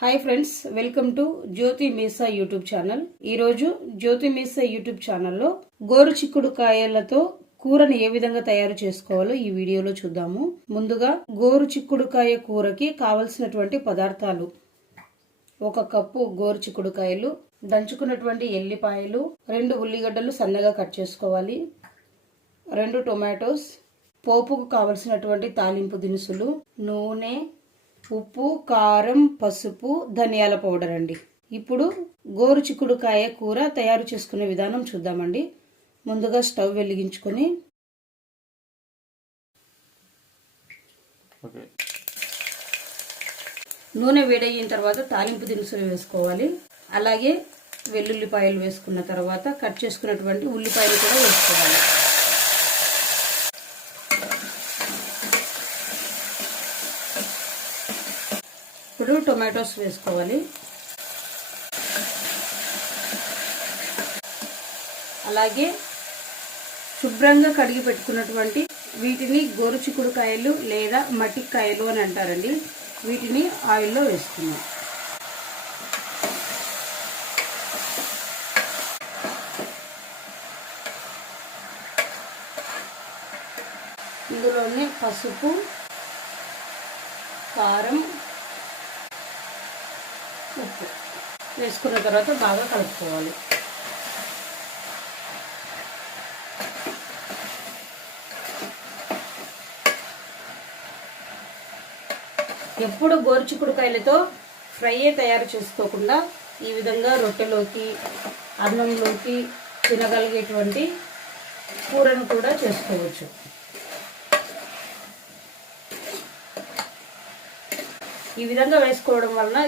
Hi friends welcome to Jyothi Meesa YouTube channel ఈరోజు Jyothi Meesa YouTube ఛానల్లో గోరు చిక్కుడు కాయలతో కూరని ఏ విధంగా తయారు చేసుకోవాలో ఈ వీడియోలో చూద్దాము. ముందుగా గోరు చిక్కుడుకాయ కూరకి కావలసినటువంటి పదార్థాలు. ఒక కప్పు గోరు చిక్కుడుకాయలు దంచుకున్నటువంటి ఎల్లిపాయలు రెండు ఉల్లిగడ్డలు సన్నగా కట్ చేసుకోవాలి. రెండు టొమాటోస్ పోపుకు కావలసినటువంటి తాలింపు దినుసులు నూనె ఉప్పు కారం పసుపు ధనియాల పౌడర్ అండి. ఇప్పుడు గోరు చిక్కుడుకాయ కూర తయారు చేసుకునే విధానం చూద్దామండి. ముందుగా స్టవ్ వెలిగించుకొని నూనె వేడయిన తర్వాత తాలింపు దినుసులు వేసుకోవాలి. అలాగే వెల్లుల్లిపాయలు వేసుకున్న తర్వాత కట్ చేసుకున్నటువంటి ఉల్లిపాయలు కూడా వేసుకోవాలి. ఇప్పుడు టొమాటోస్ వేసుకోవాలి. అలాగే శుభ్రంగా కడిగి పెట్టుకున్నటువంటి వీటిని గోరు చిక్కుడుకాయలు లేదా మట్టికాయలు అని అంటారండి. వీటిని ఆయిల్లో వేసుకున్నాం ఇందులోనే పసుపు కారం పసుపు వేసుకున్న తర్వాత బాగా కలుపుకోవాలి. ఎప్పుడు గోరుచిక్కుడుకాయలతో ఫ్రైయే తయారు చేసుకోకుండా ఈ విధంగా రొట్టెలోకి అన్నంలోకి తినగలిగేటువంటి కూరను కూడా చేసుకోవచ్చు. ఈ విధంగా వేసుకోవడం వలన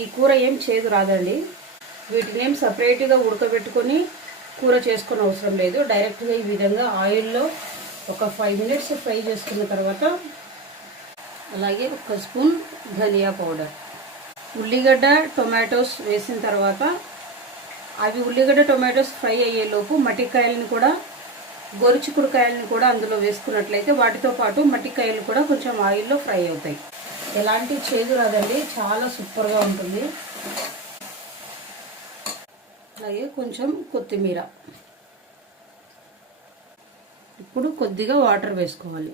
ఈ కూర ఏం చేదు రాదండి. వీటిని ఏం సపరేట్గా ఉడకబెట్టుకొని కూర చేసుకుని అవసరం లేదు. డైరెక్ట్గా ఈ విధంగా ఆయిల్లో ఒక ఫైవ్ మినిట్స్ ఫ్రై చేసుకున్న తర్వాత అలాగే ఒక స్పూన్ ధనియా పౌడర్. ఉల్లిగడ్డ టొమాటోస్ వేసిన తర్వాత అవి ఉల్లిగడ్డ టొమాటోస్ ఫ్రై అయ్యేలోపు మట్టికాయలను కూడా గోరుచిక్కుడుకాయలను కూడా అందులో వేసుకున్నట్లయితే వాటితో పాటు మట్టికాయలు కూడా కొంచెం ఆయిల్లో ఫ్రై అవుతాయి. ఎలాంటి చేదు రాదండి. చాలా సూపర్గా ఉంటుంది. అలాగే కొంచెం కొత్తిమీర. ఇప్పుడు కొద్దిగా వాటర్ వేసుకోవాలి.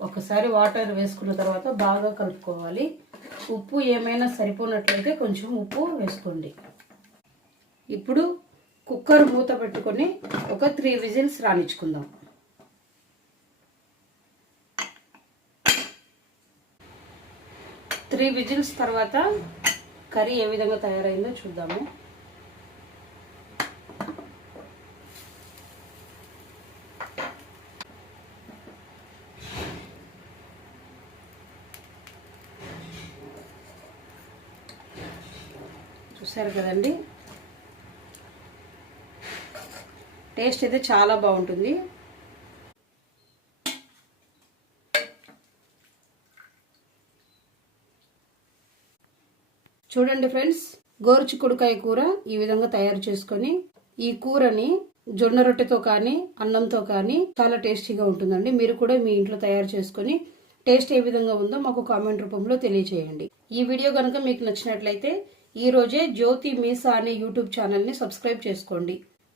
ఒకసారి వాటర్ వేసుకున్న తర్వాత బాగా కలుపుకోవాలి. ఉప్పు ఏమైనా సరిపోనట్లయితే కొంచెం ఉప్పు వేసుకోండి. ఇప్పుడు కుక్కర్ మూత పెట్టుకొని ఒక త్రీ విజిల్స్ రాణించుకుందాం త్రీ విజిల్స్ తర్వాత కర్రీ ఏ విధంగా తయారైందో చూద్దాము. చూసారు కదండి? టేస్ట్ అయితే చాలా బాగుంటుంది. చూడండి ఫ్రెండ్స్ గోరుచిక్కుడుకాయ కూర ఈ విధంగా తయారు చేసుకొని ఈ కూరని జొన్న రొట్టెతో కానీ అన్నంతో కానీ చాలా టేస్టీగా ఉంటుందండి. మీరు కూడా మీ ఇంట్లో తయారు చేసుకొని టేస్ట్ ఏ విధంగా ఉందో మాకు కామెంట్ రూపంలో తెలియచేయండి. ఈ వీడియో కనుక మీకు నచ్చినట్లయితే ఈరోజే జ్యోతి మీసా అనే యూట్యూబ్ ఛానల్ని సబ్స్క్రైబ్ చేసుకోండి.